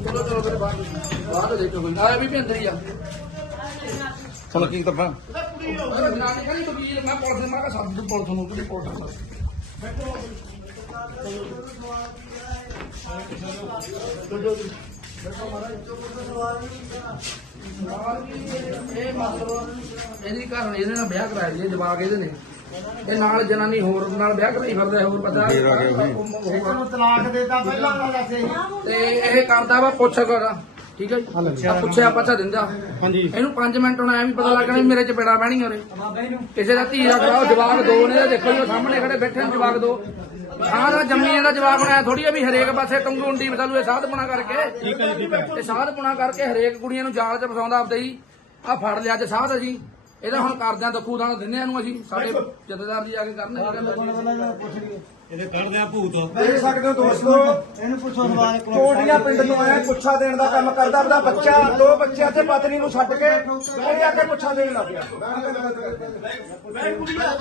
ਚਲੋ ਚਲੋ ਫਿਰ ਬਾਹਰ ਬਾਹਰ ਦੇਖੋ ਕੋਈ ਆਇਆ ਵੀ ਅੰਦਰ ਹੀ ਆ ਹੁਣ ਕੀ ਕਰਨਾ? ਅਰੇ ਨਾਨੀ ਕਹਿੰਦੀ ਤੂੰ ਮੈਂ ਪੁਲਿਸ ਮੈਂ ਕਿਹਾ ਸੱਦ ਪੁਲਿਸ ਨੂੰ ਕਿਹੜੀ ਪੁਲਿਸ ਇਹ ਮਤਲਬ ਇਹਦੀ ਘਰ ਇਹਦੇ ਨਾਲ ਵਿਆਹ ਕਰਾਇਆ ਜੀ ਜਵਾਕ ਇਹਦੇ ਨੇ। ਇਹ ਨਾਲ ਜਨਾਨੀ ਹੋਰ ਨਾਲ ਵਿਆਹ ਕਰਾਈ ਫਿਰਦਾ ਹੋਰ ਪਤਾ ਫੇਰ ਆ ਗਿਆ ਉਹੀ। ਹੋਰ- ਤਲਾਕ ਦੇਤਾ ਪਹਿਲਾਂ ਦੱਸੇ ਤੇ ਇਹ ਕਰਦਾ ਵਾ ਪੁੱਛ ਕਰਾ। ਠੀਕ ਹੈ ਜੀ? ਆ ਪੁੱਛਿਆ ਪੱਛਾ ਦਿੰਦਾ। ਹਾਂਜੀ। ਇਹਨੂੰ 5 ਮਿੰਟ ਹੁਣ ਐ ਵੀ ਪਤਾ ਲੱਗਣਾ ਵੀ ਮੇਰੇ ਚ ਪੇੜਾ ਬਹਿਣੀ ਹੋਰੇ ਕਿਸੇ ਦਾ ਧੀ ਦਾ ਕਰਾਓ ਜਵਾਕ ਦੋ ਨੇ ਤੇ ਦੇਖੋ ਜੀ ਉਹ ਸਾਹਮਣੇ ਖੜੇ ਬੈਠੇ ਨੇ ਜਵਾਕ ਦੋ। ਆਹ ਦਾ ਜੰਮੀ ਇਹਦਾ ਜਵਾਕ ਬਣਾਇਆ ਥੋੜੀ ਆ ਵੀ ਹਰੇਕ ਪਾਸੇ ਟੰਗੂ ਉਂਡੀ ਬਤਾਲੂ ਇਹ ਸਾਧ ਪੁਣਾ ਕਰਕੇ। ਠੀਕ ਹੈ ਠੀਕ ਹੈ। ਇਹ ਸਾਧ ਪੁਣਾ ਕਰਕੇ ਹਰੇਕ ਕੁੜੀਆਂ ਨੂੰ ਜਾਲ ਚ ਫਸਾਉਂਦਾ ਆਪਦੇ ਹੀ ਆ ਫੜ ਲਿਆ ਅੱਜ ਸਾਧ ਅਸੀਂ। ਇਹਦਾ ਹੁਣ ਕਰਦਿਆਂ ਦੱਖੂ ਦਾਣਾ ਦਿੰਦੇ ਆ ਇਹਨੂੰ ਅਸੀਂ ਸਾਡੇ ਜਥੇਦਾਰ ਜੀ ਆ ਕੇ ਕਰਨੇ ਇਹਦੇ ਕੱਢਦੇ ਆ ਭੂਤ। ਦੇਖ ਸਕਦੇ ਹੋ ਦੋਸਤੋ ਇਹਨੂੰ ਪੁੱਛੋ ਸਵਾਲ ਕੋਟੀਆਂ ਪਿੰਡ ਤੋਂ ਆਇਆ ਪੁੱਛਾ ਦੇਣ ਦਾ ਕੰਮ ਕਰਦਾ ਆਪਦਾ ਬੱਚਾ ਦੋ ਬੱਚਿਆਂ ਤੇ ਪਤਨੀ ਨੂੰ ਛੱਡ ਕੇ ਉਹਨੇ ਆ ਕੇ ਪੁੱਛਾ ਦੇਣ ਲੱਗ ਗਿਆ। ਭਾਈ ਤੂੰ ਵੀ ਖਾਇਆ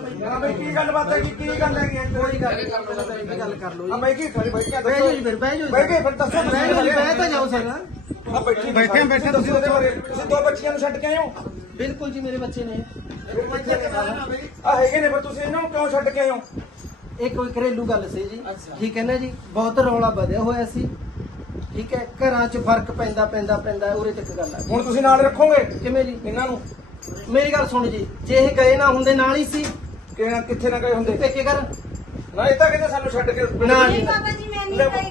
ਭਾਈ ਹਾਂ ਬਈ ਕੀ ਗੱਲ ਬਾਤ ਹੈ ਕੀ ਕੀ ਗੱਲ ਹੈਗੀ? ਹੈ? ਕੋਈ ਗੱਲ ਇਹ ਗੱਲ ਕਰ ਲਓ ਹਾਂ ਬਈ ਕੀ ਖੜੀ ਬਈ ਕੀ ਬਹਿ ਜਾਓ ਜੀ ਫਿਰ ਬਹਿ ਜਾਓ ਬਈ ਕੇ ਫਿਰ ਦੱਸੋ ਬਹਿ ਜਾਓ ਜੀ, ਬਹਿ ਤਾਂ ਜਾਓ ਸਰ ਬੈਠੇ ਬੈਠੇ ਤੁਸੀਂ ਉਹਦੇ ਬਾਰੇ। ਤੁਸੀਂ ਦੋ ਬੱਚੀਆਂ ਨੂੰ ਛੱਡ ਕੇ ਆਏ ਬਿਲਕੁਲ ਜੀ ਮੇਰੇ ਬੱਚੇ ਨੇ। ਆ ਹੈਗੇ ਨੇ ਪਰ ਤੁਸੀਂ ਇਹਨਾਂ ਨੂੰ ਕਿਉਂ ਛੱਡ ਕੇ ਆਏ ਹੋ? ਕੋਈ ਘਰੇਲੂ ਗੱਲ ਸੀ ਜੀ। ਠੀਕ ਹੈ ਨਾ ਜੀ? ਬਹੁਤ ਰੌਲਾ ਵਧਿਆ ਹੋਇਆ ਸੀ। ਠੀਕ ਹੈ? ਘਰਾਂ 'ਚ ਫ਼ਰਕ ਪੈਂਦਾ ਪੈਂਦਾ ਪੈਂਦਾ ਉਰੇ ਤੱਕ ਗੱਲ ਆ ਹੁਣ ਤੁਸੀਂ ਨਾਲ ਰੱਖੋਗੇ? ਕਿਵੇਂ ਜੀ? ਇਹਨਾਂ ਨੂੰ? ਮੇਰੀ ਗੱਲ ਸੁਣ ਜੀ। ਜੇ ਇਹ ਗਏ ਨਾ ਹੁੰਦੇ ਨਾਲ ਹੀ ਸੀ। ਕਿਵੇਂ ਕਿੱਥੇ ਨਾ ਗਏ ਹੁੰਦੇ? ਪੇਕੇ ਘਰ? ਨਾ ਇਹ ਤਾਂ ਕਹਿੰਦੇ ਸਾਨੂੰ ਛੱਡ ਕੇ ਨਾ ਜੀ ਬਾਬਾ ਜੀ ਮੈਂ ਨਹੀਂ ਕਹੀ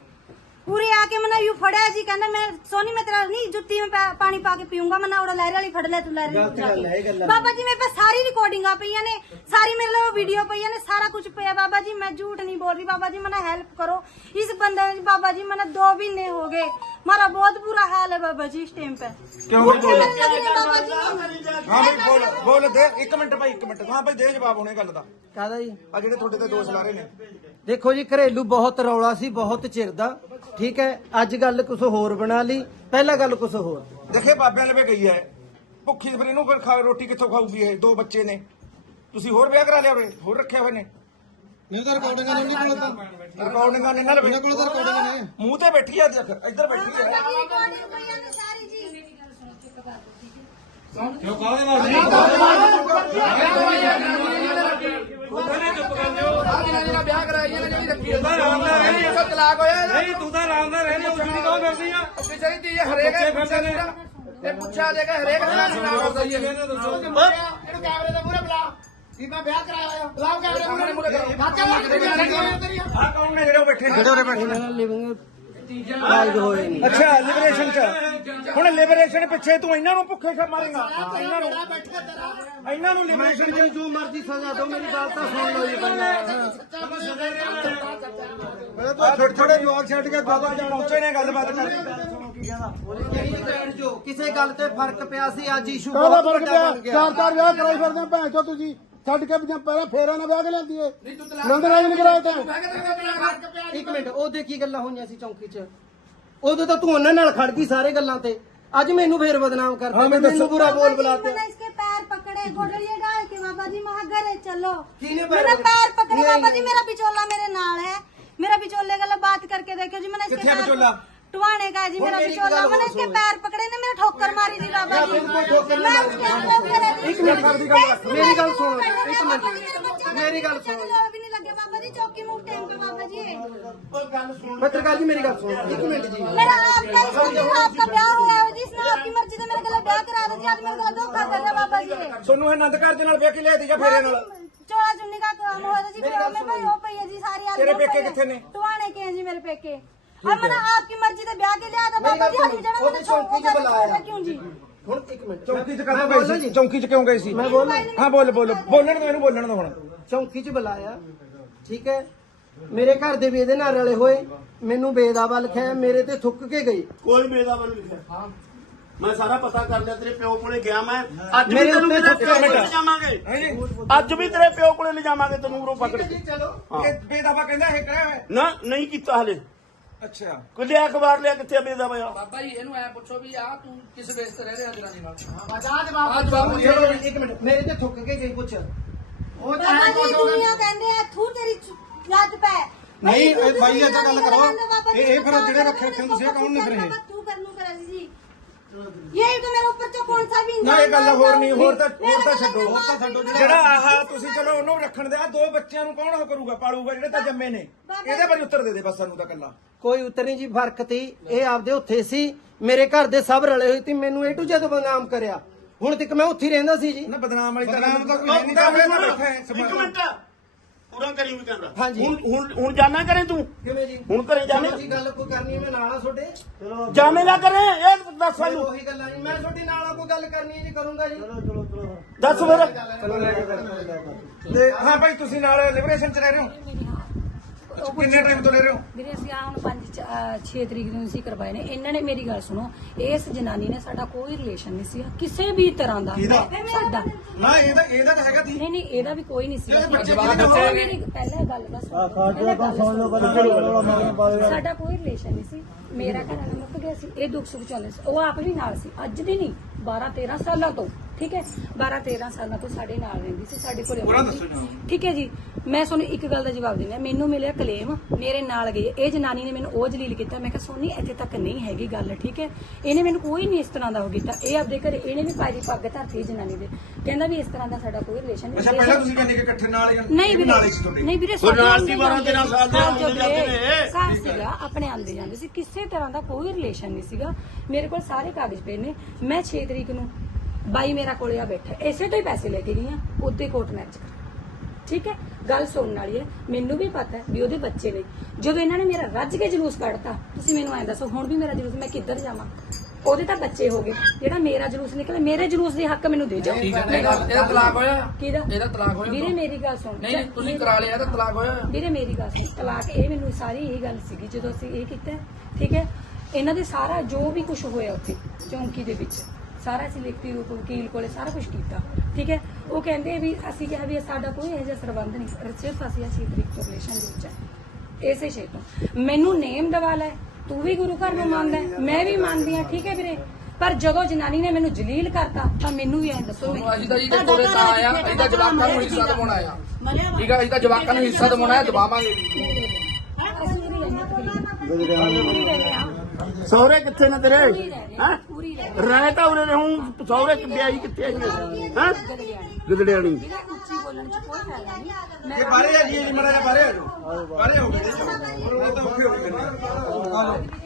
ਪੂਰੇ ਆ ਕੇ ਮਨਾ ਯੂ ਫੜਿਆ ਜੀ ਕਹਿੰਦਾ ਮੈਂ ਸੋਨੀ ਮੈਂ ਤੇਰਾ ਨਹੀਂ ਜੁੱਤੀ ਮੈਂ ਪਾਣੀ ਪਾ ਕੇ ਪੀਊਂਗਾ ਮਨਾ ਉਹਦਾ ਲਹਿਰੇ ਵਾਲੀ ਫੜ ਲੈ ਤੂੰ ਲਹਿਰੇ ਬਾਬਾ ਜੀ ਮੇਰੇ ਪਾਸ ਸਾਰੀ ਰਿਕਾਰਡਿੰਗਾਂ ਪਈਆਂ ਨੇ ਸਾਰੀ ਮੇਰੇ ਲੋ ਵੀਡੀਓ ਪਈਆਂ ਨੇ ਸਾਰਾ ਕੁਝ ਪਿਆ। ਬਾਬਾ ਜੀ ਮੈਂ ਝੂਠ ਨਹੀਂ ਬੋਲ ਰਹੀ ਬਾਬਾ ਜੀ ਮਨਾ ਹੈਲਪ ਕਰੋ। ਇਸ ਬੰਦੇ ਬਾਬਾ ਜੀ ਮਨਾ 2 ਮਹੀਨੇ ਹੋ ਗਏ। ਮਾਰਾ ਬਹੁਤ ਬੁਰਾ ਹਾਲ ਹੈ ਬਾਬਾ ਜੀ ਇਸ ਟਾਈਮ ਪੇ ਕਿਉਂ ਬੋਲ ਬੋਲ ਦੇ ਇੱਕ ਮਿੰਟ ਭਾਈ ਇੱਕ ਮਿੰਟ। ਹਾਂ ਭਾਈ ਦੇ ਜਵਾਬ ਹੋਣੇ ਗੱਲ ਦਾ। ਕਾਹਦਾ ਜੀ? ਆ ਜਿਹੜੇ ਤੁਹਾਡੇ ਤੇ ਦੋਸ਼ ਲਾ ਰਹੇ ਨੇ। ਦੇਖੋ ਜੀ ਘਰੇਲੂ ਬਹੁਤ ਰੌਲਾ ਸੀ ਬਹੁਤ ਚਿਰ ਠੀਕ ਹੈ ਅੱਜ ਗੱਲ ਕੁਝ ਹੋਰ ਬਣਾ ਲਈ। ਪਹਿਲਾ ਗੱਲ ਕੁਝ ਹੋਰ। ਦੇਖੇ ਬਾਬਿਆਂ ਲਵੇ ਗਈ ਹੈ। ਭੁੱਖੀ ਫਿਰ ਇਹਨੂੰ ਫਿਰ ਖਾ ਰੋਟੀ ਕਿੱਥੋਂ ਖਾਊਗੀ ਇਹ? ਦੋ ਬੱਚੇ ਨੇ। ਤੁਸੀਂ ਹੋਰ ਵਿਆਹ ਕਰਾ ਲਿਆ ਹੋਰ ਰੱਖਿਆ ਹੋਏ ਨੇ? ਨਹੀਂ ਤਾਂ ਰਿਕਾਰਡਿੰਗਾਂ ਨੇ ਉਹਨਾਂ ਕੋਲ ਤਾਂ ਰਿਕਾਰਡਿੰਗਾਂ ਨੇ ਨਾਲ ਉਹਨਾਂ ਕੋਲ ਤਾਂ ਰਿਕਾਰਡਿੰਗਾਂ ਨੇ ਮੂੰਹ ਤੇ ਬੈਠੀ ਆ ਇੱਧਰ ਬੈਠੀ ਆ ਕਿਉਂ ਕਾਹਦੇ ਨਾਲ ਨਹੀਂ ਕਾਹਦੇ ਨਾਲ ਚੁੱਪ ਕਰ ਦਿਓ ਇਹਦਾ ਵਿਆਹ ਕਰਾਇਆ ਇਹਨੇ ਜਿਹੜੀ ਰੱਖੀ ਉਹਦਾ ਆਰਾਮ ਨਾਲ ਰਹਿ ਇਹਦਾ ਤਲਾਕ ਹੋਇਆ ਨਹੀਂ ਤੂੰ ਤਾਂ ਆਰਾਮ ਨਾਲ ਰਹਿ ਉਹ ਜਿਹੜੀ ਕਹੋ ਫਿਰਦੀ ਆ ਉਹ ਕਿਸੇ ਦੀ ਹਰੇਕ ਇਹ ਪੁੱਛਿਆ ਲੇਗਾ ਹਰੇਕ ਦਾ ਨਾਮ ਦੱਸੋ ਇਹਨੂੰ ਕੈਮਰੇ ਦਾ ਪੂਰਾ ਬੁਲਾ ਵੀ ਮੈਂ ਵਿਆਹ ਕਰਾਇਆ ਹੋਇਆ। ਬੁਲਾਓ ਕੈਮਰੇ ਦੇ ਮੂਹਰੇ ਬਾਕੀ ਆ ਕੌਣ ਨੇ ਜਿਹੜੇ ਉਹ ਬੈਠੇ ਨੇ? ਇਹਨਾਂ ਨਾਲ ਲਿਵਿੰਗ ਲਾਈਵ ਹੋਏ ਨੇ ਅੱਛਾ ਲਿਬਰੇਸ਼ਨ ਚ। ਹੁਣ ਲਿਬਰੇਸ਼ਨ ਪਿੱਛੇ ਤੂੰ ਇਹਨਾਂ ਨੂੰ ਭੁੱਖੇ ਖਾ ਮਾਰੇਗਾ ਇਹਨਾਂ ਨੂੰ। ਇਹਨਾਂ ਨੂੰ ਮੈਂ ਲਿਬਰੇਸ਼ਨ ਕਹਿੰਦਾ ਜੋ ਮਰਜ਼ੀ ਸਜ਼ਾ ਦਿਓ ਮੇਰੀ ਗੱਲ ਤਾਂ ਸੁਣ ਲਓ ਜੀ ਪਹਿਲਾਂ। ਪਹਿਲਾਂ ਤੂੰ ਛੋਟੇ ਛੋਟੇ ਜਵਾਕ ਛੱਡ ਕੇ ਬਾਬਾ ਜੀ ਪਹੁੰਚੇ ਨੇ ਗੱਲਬਾਤ ਕਰ ਕਿਸੇ ਗੱਲ ਤੇ ਫ਼ਰਕ ਪਿਆ ਸੀ ਅੱਜ ਇਸ਼ੂ ਕਾਹਦਾ ਬਹੁਤ ਫ਼ਰਕ ਵੱਡਾ ਪਿਆ? ਬਣ ਗਿਆ। ਚਾਰ ਚਾਰ ਵਿਆਹ ਕਰਾਈ ਫਿਰਦੇ ਭੈਣ ਚੋ ਤੁਸੀਂ। ਛੱਡ ਕੇ ਜਾਂ ਪਹਿਲਾਂ ਫੇਰਾਂ ਨਾਲ ਵਿਆਹ ਕੇ ਲੈਂਦੀ ਏ ਨੰਦ ਰਾਜ ਨੇ ਕਰਾਇਆ ਤਾਂ ਇੱਕ ਮਿੰਟ ਉਹਦੇ ਕੀ ਗੱਲਾਂ ਹੋਈਆਂ ਸੀ ਚੌਂਕੀ 'ਚ ਉਦੋਂ ਤਾਂ ਤੂੰ ਉਹਨਾਂ ਨਾਲ ਖੜ ਗਈ ਸਾਰੇ ਗੱਲਾਂ ਤੇ ਅੱਜ ਮੈਨੂੰ ਫੇਰ ਬਦਨਾਮ ਕਰਦਾ ਮੈਨੂੰ ਬੁਰਾ ਬੋਲ ਬੁਲਾਤੇ मैंने इसके पैर पकड़े गोडलिए डाल के बाबा जी वहाँ घरे चलो किने पैर मेरा पकड़े? पैर पकड़े नहीं, बाबा जी नहीं। मेरा बिचौला मेरे नाल है मेरा बिचौले का बात करके देखो जी मैंने इसके किथे पैर बिचौला? ਟਵਾਣੇ ਕਾ ਜੀ ਮੇਰਾ ਵਿਚੋਲਾ ਬਣੇ ਕੇ ਪੈਰ ਪਕੜੇ ਨੇ ਮੇਰਾ ਠੋਕਰ ਮਾਰੀ ਜੀ ਬਾਬਾ ਜੀ ਮੈਂ ਕਿਹਾ ਮੇਰਾ ਜੀ। ਇੱਕ ਮਿੰਟ ਕਰਦੀ ਗੱਲ ਮੇਰੀ ਗੱਲ ਸੁਣ ਇੱਕ ਮਿੰਟ। ਮੇਰੀ ਗੱਲ ਸੁਣ। ਵੀ ਨਹੀਂ ਲੱਗੇ ਬਾਬਾ ਜੀ ਚੌਕੀ ਮੂਟ ਟਾਈਮ ਤੇ ਬਾਬਾ ਜੀ। ਉਹ ਗੱਲ ਸੁਣ। ਪੱਤਰਕਾਰ ਜੀ ਮੇਰੀ ਗੱਲ ਸੁਣ। ਇੱਕ ਮਿੰਟ ਜੀ। ਮੇਰਾ ਆਪਕਾ ਆਪਕਾ ਵਿਆਹ ਹੋਇਆ ਹੈ ਜੀ ਇਸ ਨਾਲ ਆਪਕੀ ਮਰਜ਼ੀ ਤੇ ਮੇਰੇ ਗਲਾ ਵਿਆਹ ਕਰਾ ਦੋ ਜੀ ਅੱਜ ਮੇਰੇ ਗਲਾ ਧੋਖਾ ਕਰ ਰਿਹਾ ਬਾਬਾ ਜੀ। ਤੁਹਾਨੂੰ ਆਨੰਦ ਘਰ ਦੇ ਨਾਲ ਵਿਆਹ ਕੇ ਲਿਆ ਤੇ ਜਾਂ ਫੇਰੇ ਨਾਲ? ਚੋਲਾ ਚੁੰਨੀ ਦਾ ਕੰਮ ਹੋਇਆ ਜੀ ਮੇਰੇ ਭਾਈ ਉਹ ਪਈ ਹੈ ਜੀ ਸਾਰੀ ਆਲ ਤੇਰੇ ਪੇਕੇ ਕਿੱਥੇ ਨੇ? ਟਵਾਣੇ ਕੇ ਜੀ ਮੇਰੇ ਪੇਕੇ। टुवाने के हैं जी मेरे पेके अब मैंने आपकी मर्जी से ब्याह के लिया था मेरी बाबा गल जी हरी सुनो, जड़ा ਉਹਦੇ मैंने छोड़ ਚੌਂਕੀ 'ਚ ਬੁਲਾਇਆ क्यों जी ਹੁਣ ਇੱਕ ਮਿੰਟ ਚੌਂਕੀ ਚ ਮੈਂ ਕਦੋਂ ਬੋਲਾਂ ਗਈ ਜੀ ਸੀ ਚੌਂਕੀ ਚ ਕਿਉਂ ਗਈ ਸੀ ਮੈਂ ਬੋਲਾਂ ਹਾਂ ਬੋਲ ਬੋਲ ਬੋਲਣ ਦੋ ਇਹਨੂੰ ਬੋਲਣ ਦੋ ਹੁਣ ਚੌਂਕੀ 'ਚ ਬੁਲਾਇਆ ਠੀਕ ਹੈ ਮੇਰੇ ਘਰ ਦੇ ਵੀ ਇਹਦੇ ਨਾਲ ਰਲੇ ਹੋਏ ਮੈਨੂੰ ਬੇਦਾਵਾ ਲਿਖਿਆ ਮੇਰੇ ਤੇ ਥੁੱਕ ਕੇ ਗਈ ਕੋਈ ਮੇਰਾ ਮਨ ਲਿਖਿਆ ਮੈਂ ਸਾਰਾ ਪਤਾ ਕਰ ਲਿਆ ਤੇਰੇ ਪਿਓ ਕੋਲੇ ਗਿਆ ਮੈਂ ਅੱਜ ਵੀ ਮੇਰੇ ਤੈਨੂੰ ਉੱਤੇ ਤੇਰੇ ਪਿਓ ਥੁੱਕਿਆ ਕੋਲੇ ਬੇਟਾ। ਲਿਜਾਵਾਂਗੇ ਹਾਂਜੀ ਅੱਜ ਵੀ ਤੇਰੇ ਪਿਓ ਕੋਲੇ ਲਿਜਾਵਾਂਗੇ ਤੈਨੂੰ ਉਰੋਂ ਪਕੜ ਕੇ ਚਲੋ ਇਹ ਬੇਦਫਾ ਕਹਿੰਦਾ ਇਹ ਕਰਿਆ ਹੋਇਆ ਨਾ ਨਹੀਂ ਕੀਤਾ ਹਲੇ ਅੱਛਾ। ਕੁਲਿਆ ਅਖਬਾਰ ਲਿਆ ਕਿੱਥੇ ਬੇਦਾ ਪਿਆ ਬਾਬਾ ਜੀ ਇਹਨੂੰ ਐ ਪੁੱਛੋ ਵੀ ਆ ਤੂੰ ਕਿਸ ਬੇਸ ਤੇ ਰਹਿ ਰਿਹਾ ਜਨਾਨੀ ਨਾਲ? ਬਜਾ ਜਵਾਬ ਆ ਜਵਾਬ ਪੁੱਛੋ ਚਲੋ ਇੱਕ ਮਿੰਟ ਮੇਰੇ ਤੇ ਥੁੱਕ ਕੇ ਗਈ ਪੁੱਛ। ਉਹ ਬਾਬਾ ਚਾਹੇ ਜੀ ਹੋ ਦੁਨੀਆ ਕਹਿੰਦੇ ਆ ਥੂ ਤੇਰੀ ਲੱਤ ਪੈ। ਨਹੀਂ, ਇਹ ਬਾਈ ਅੱਜ ਗੱਲ ਕਰੋ। ਇਹ- ਇਹ ਫਿਰ ਜਿਹੜੇ ਰੱਖੇ ਰੱਖੇ ਤੁਸੀਂ ਇਹ ਕੌਣ ਨੇ ਫਿਰ ਇਹ? ਤੂੰ ਜੀ ਇਹ ਤਾਂ ਮੇਰੇ ਉੱਪਰ ਤੋਂ ਕੌਣ ਸਾ ਵੀ ਨਾ ਇਹ ਗੱਲ ਹੋਰ ਨਹੀਂ ਹੋਰ ਤਾਂ ਮੇਰਾ ਹੋਰ ਤਾਂ ਤਾਂ ਛੱਡੋ ਹੋਰ ਤਾਂ ਛੱਡੋ, ਜਿਹੜਾ ਆਹ ਤੁਸੀਂ ਚਲੋ ਉਹਨੂੰ ਰੱਖਣ ਦੇ ਆ ਦੋ ਬੱਚਿਆਂ ਨੂੰ ਕੌਣ ਉਹ ਕਰੂਗਾ ਪਾਲੂਗਾ ਜਿਹੜੇ ਤਾਂ ਜੰਮੇ ਨੇ। ਇਹਦੇ ਬਾਰੇ ਉੱਤਰ ਦੇ ਦੇ ਬਸ ਸਾਨੂੰ ਤਾਂ ਕੱਲਾ ਕੋਈ ਉਤਰ ਨਹੀਂ ਜੀ ਫ਼ਰਕ ਤੀ ਇਹ ਆਪਦੇ ਉੱਥੇ ਸੀ ਮੇਰੇ ਘਰ ਦੇ ਸਭ ਰਲੇ ਹੋਏ ਸੀ ਮੈਨੂੰ ਏ ਟੂ ਜਦੋਂ ਬਦਨਾਮ ਕਰਿਆ। ਹੁਣ ਤੱਕ ਮੈਂ ਉੱਥੇ ਹੀ ਰਹਿੰਦਾ ਸੀ ਜੀ। ਨਾ ਬਦਨਾਮ ਵਾਲੀ ਤਾਂ ਬਦਨਾਮ ਤਾਂ ਕੋਈ ਨਹੀਂ ਤਾਂ ਫਿਰ ਤਾਂ ਬੈਠਾ ਹੈ ਇੱਕ ਮਿੰਟ। ਪੂਰਾ ਕਰੀ ਵੀ ਕੈਮਰਾ। ਹਾਂਜੀ। ਹੁਣ ਹੁਣ ਹੁਣ ਜਾਣਾ ਕਰੇ ਤੂੰ? ਕਿਵੇਂ ਜੀ? ਹੁਣ ਘਰੇ ਜਾਣੇ ਚਲੋ ਜੀ ਗੱਲ ਕੋਈ ਕਰਨੀ ਹੈ ਮੈਂ ਨਾਲ ਆ ਤੁਹਾਡੇ। ਜਾਵੇਂਗਾ ਕਰੇ ਇਹ ਦੱਸ ਸਾਨੂੰ। ਉਹੀ ਗੱਲਾਂ ਜੀ ਮੈਂ ਤੁਹਾਡੇ ਨਾਲ ਆ ਕੋਈ ਗੱਲ ਕਰਨੀ ਹੈ ਜੀ ਕਰੂੰਗਾ ਜੀ। ਦੱਸ ਫਿਰ। ਤੇ ਹਾਂ ਭਾਈ ਤੁਸੀਂ ਨਾਲ ਲਿਬਰੇਸ਼ਨ ਚ ਰਹਿ ਰਹੇ ਹੋ? ਕਿੰਨੇ ਟਾਈਮ ਤੋਂ ਰਹਿ ਰਹੇ ਹੋ? ਵੀਰੇ ਅਸੀਂ ਆ ਹੁਣ 5 6 ਤਰੀਕ ਨੂੰ ਅਸੀਂ ਕਰਵਾਏ ਨੇ। ਇਹਨਾਂ ਨੇ ਮੇਰੀ ਗੱਲ ਸੁਣੋ ਇਸ ਜਨਾਨੀ ਨੇ ਸਾਡਾ ਕੋਈ ਰਿਲੇਸ਼ਨ ਨਹੀਂ ਸੀ ਕਿਸੇ ਵੀ ਤਰ੍ਹਾਂ ਦਾ। ਕਿਹਦਾ? ਸਾਡਾ। ਨਾ ਇਹਦਾ ਇਹਦਾ ਤਾਂ ਹੈਗਾ ਸੀ ਨਹੀਂ ਨਹੀਂ ਇਹਦਾ ਵੀ ਕੋਈ ਨਹੀਂ ਸੀ। ਇਹ ਬੱਚੇ ਪਹਿਲਾਂ ਕਿਹਦੇ ਨਾਲ ਮੇਰੀ ਪਹਿਲਾਂ ਗੱਲ ਦਾ ਸੁਣੋ। ਸਾਡਾ ਕੋਈ ਰਿਲੇਸ਼ਨ ਨਹੀਂ ਸੀ। ਮੇਰਾ ਘਰ ਵਾਲਾ ਮੁੱਕ ਗਿਆ ਸੀ। ਇਹ ਦੁੱਖ ਸੁੱਖ ਚੱਲੇ ਸੀ। ਉਹ ਆਪ ਵੀ ਨਾਲ ਸੀ। ਅੱਜ ਦੀ ਨਹੀਂ 12 13 ਸਾਲਾਂ ਤੋਂ। ਠੀਕ ਹੈ? 12 13 ਸਾਲਾਂ ਤੋਂ ਸਾਡੇ ਨਾਲ ਰਹਿੰਦੀ ਸੀ ਸਾਡੇ ਕੋਲੇ ਪੂਰਾ ਆਉਂਦੀ ਸੀ। ਦੱਸੋ ਜੀ। ਠੀਕ ਹੈ ਜੀ। ਮੈਂ ਤੁਹਾਨੂੰ ਇੱਕ ਗੱਲ ਦਾ ਜਵਾਬ ਦਿੰਦਾ ਮੈਨੂੰ ਮਿਲਿਆ ਕਲੇਮ ਮੇਰੇ ਨਾਲ ਗਈ ਇਹ ਜਨਾਨੀ ਨੇ ਮੈਨੂੰ ਉਹ ਜਲੀਲ ਕੀਤਾ। ਮੈਂ ਕਿਹਾ ਸੋਨੀ ਇੱਥੇ ਤੱਕ ਨਹੀਂ ਹੈਗੀ ਗੱਲ ਠੀਕ ਹੈ? ਇਹਨੇ ਮੈਨੂੰ ਕੋਈ ਨਹੀਂ ਇਸ ਤਰ੍ਹਾਂ ਦਾ ਹੋ ਕੀਤਾ। ਇਹ ਆਪਦੇ ਘਰੇ ਇਹਨੇ ਵੀ ਪਾਈ ਦੀ ਪੱਗ ਧਰਤੀ ਇਹ ਜਨਾਨੀ ਦੇ। ਕਹਿੰਦਾ ਵੀ ਇਸ ਤਰ੍ਹਾਂ ਦਾ ਸਾਡਾ ਕੋਈ ਰਿਲੇਸ਼ਨ ਅੱਛਾ ਪਹਿਲਾਂ ਤੁਸੀਂ ਕਹਿੰਦੇ ਕਿ ਇਕੱਠੇ ਨਾਲ ਹੀ- ਨਹੀਂ ਵੀਰੇ ਨਾਲ ਹੀ ਸੀ ਤੁਹਾਡੇ। ਨਹੀਂ ਵੀਰੇ ਉਹ ਨਾਲ ਸਾਡੇ ਸੀ, ਬਾਰਾਂ ਤੇਰਾਂ ਸਾਲ ਦੇ ਹੁੰਦੇ ਜਾਂਦੇ ਨੇ। ਸਾਲ ਸੀਗਾ ਆਪਣੇ ਆਂਦੇ ਜਾਂਦੇ ਸੀ। ਕਿਸੇ ਤਰ੍ਹਾਂ ਦਾ ਕੋਈ ਰਿਲੇਸ਼ਨ ਨਹੀਂ ਸੀਗਾ। ਮੇਰੇ ਕੋਲ ਸਾਰੇ ਕਾਗਜ਼ ਪਏ ਨੇ। ਮੈਂ 6 ਤਰੀਕ ਨੂੰ ਬਾਈ ਮੇਰਾ ਕੋਲੇ ਆ ਬੈਠਾ। ਇਸੇ ਤੋਂ ਹੀ ਪੈਸੇ ਲੈ ਕੇ ਗਈ ਆ ਉੱਤੇ ਕੋਰਟ ਮੈਚ ਠੀਕ ਹੈ? ਗੱਲ ਸੁਣਨ ਵਾਲੀ ਹੈ। ਮੈਨੂੰ ਵੀ ਪਤਾ ਹੈ ਵੀ ਉਹਦੇ ਬੱਚੇ ਨੇ ਜਦੋਂ ਇਹਨਾਂ ਨੇ ਮੇਰਾ ਰੱਜ ਕੇ ਜਲੂਸ ਕੱਢਤਾ ਤੁਸੀਂ ਮੈਨੂੰ ਐਂ ਦੱਸੋ ਹੁਣ ਵੀ ਮੇਰਾ ਜਲੂਸ ਮੈਂ ਕਿੱਧਰ ਜਾਵਾਂ? ਉਹਦੇ ਤਾਂ ਬੱਚੇ ਹੋ ਗਏ। ਜਿਹੜਾ ਮੇਰਾ ਜਲੂਸ ਨਿਕਲੇ ਮੇਰੇ ਜਲੂਸ ਦੇ ਹੱਕ ਮੈਨੂੰ ਦੇ ਜਾਓ। ਠੀਕ ਹੈ ਇਹਦਾ ਤਲਾਕ ਹੋਇਆ? ਕਿਹਦਾ? ਇਹਦਾ ਤਲਾਕ ਹੋਇਆ? ਵੀਰੇ ਮੇਰੀ ਗੱਲ ਸੁਣ। ਨਹੀਂ ਨਹੀਂ ਤੁਸੀਂ ਕਰਾ ਲਿਆ ਇਹਦਾ ਤਲਾਕ ਹੋਇਆ? ਵੀਰੇ ਮੇਰੀ ਗੱਲ ਸੁਣ। ਤਲਾਕ ਇਹ ਮੈਨੂੰ ਸਾਰੀ ਇਹ ਗੱਲ ਸੀਗੀ ਜਦੋਂ ਅਸੀਂ ਇਹ ਕੀਤਾ। ਠੀਕ ਹੈ? ਇਹਨਾਂ ਦੇ ਸਾਰਾ ਜੋ ਵੀ ਕੁਝ ਹੋਇਆ ਉੱਥੇ ਚੌਂਕੀ ਦੇ ਵਿੱਚ। ਸਾਰਾ ਅਸੀਂ ਲਿਖਤੀ ਰੂਪ ਵਕੀਲ ਕੋਲੇ ਸਾਰਾ ਕੁਝ ਕੀਤਾ ਠੀਕ ਹੈ ਉਹ ਕਹਿੰਦੇ ਵੀ ਅਸੀਂ ਕਿਹਾ ਵੀ ਸਾਡਾ ਕੋਈ ਇਹੋ ਜਿਹਾ ਸਰਬੰਧ ਨਹੀਂ ਸਿਰਫ ਅਸੀਂ ਅਸੀਂ ਤਰੀਕ ਤੋਂ ਰਿਲੇਸ਼ਨ ਦੇ ਵਿੱਚ ਹੈ ਇਸੇ ਸ਼ੇ ਤੋਂ ਮੈਨੂੰ ਨੇਮ ਦਵਾ ਲੈ ਤੂੰ ਵੀ ਗੁਰੂ ਘਰ ਨੂੰ ਮੰਨਦਾ ਹੈ, ਮੈਂ ਵੀ ਮੰਨਦੀ ਹਾਂ ਠੀਕ ਹੈ ਵੀਰੇ ਪਰ ਜਦੋਂ ਜਨਾਨੀ ਨੇ ਮੈਨੂੰ ਜਲੀਲ ਕਰਤਾ ਤਾਂ ਮੈਨੂੰ ਵੀ ਐਂ ਦੱਸੋ ਤੁਹਾਨੂੰ ਅਸੀਂ ਤਾਂ ਜੀ ਦੇ ਕੋਲੇ ਤਾਂ ਆਇਆ ਇਹਦਾ ਜਵਾਕਾਂ ਨੂੰ ਹਿੱਸਾ ਦਿਵਾਉਣਾ ਆ ਠੀਕ ਹੈ ਅਸੀਂ ਤਾਂ ਜਵਾਕਾਂ ਨੂੰ ਹਿੱਸਾ ਦਿਵਾਉਣਾ ਹੈ ਦਵਾਵਾਂਗੇ ਵੀ ਸਹੁਰੇ ਕਿੱਥੇ ਨੇ ਤੇਰੇ? ਹੈਂ? ਹਾਂ, ਰਹਿ ਤਾਂ ਉਰੇ ਰਹੂੰ ਸਹੁਰੇ ਕਿ ਵਿਆਹੀ ਕਿੱਥੇ ਆਈ ਹੈ? ਗਿੱਦੜਿਆਣੀ। ਵੀਰੇ ਉੱਚੀ ਬੋਲਣ ਚ ਕੋਈ ਫਾਇਦਾ ਨਹੀਂ। ਮੈਂ ਇਹ ਬਾਹਰੇ ਆ ਜੀ ਜੀ ਮੜਾ ਜਿਹਾ ਬਾਹਰੇ ਆ ਜਾਓ। ਬਾਹਰੇ ਹੋ ਗਏ ਜੀ। ਤਾਂ ਔਖੇ ਹੋ ਗਏ ਨੇ। ਆ ਲਓ।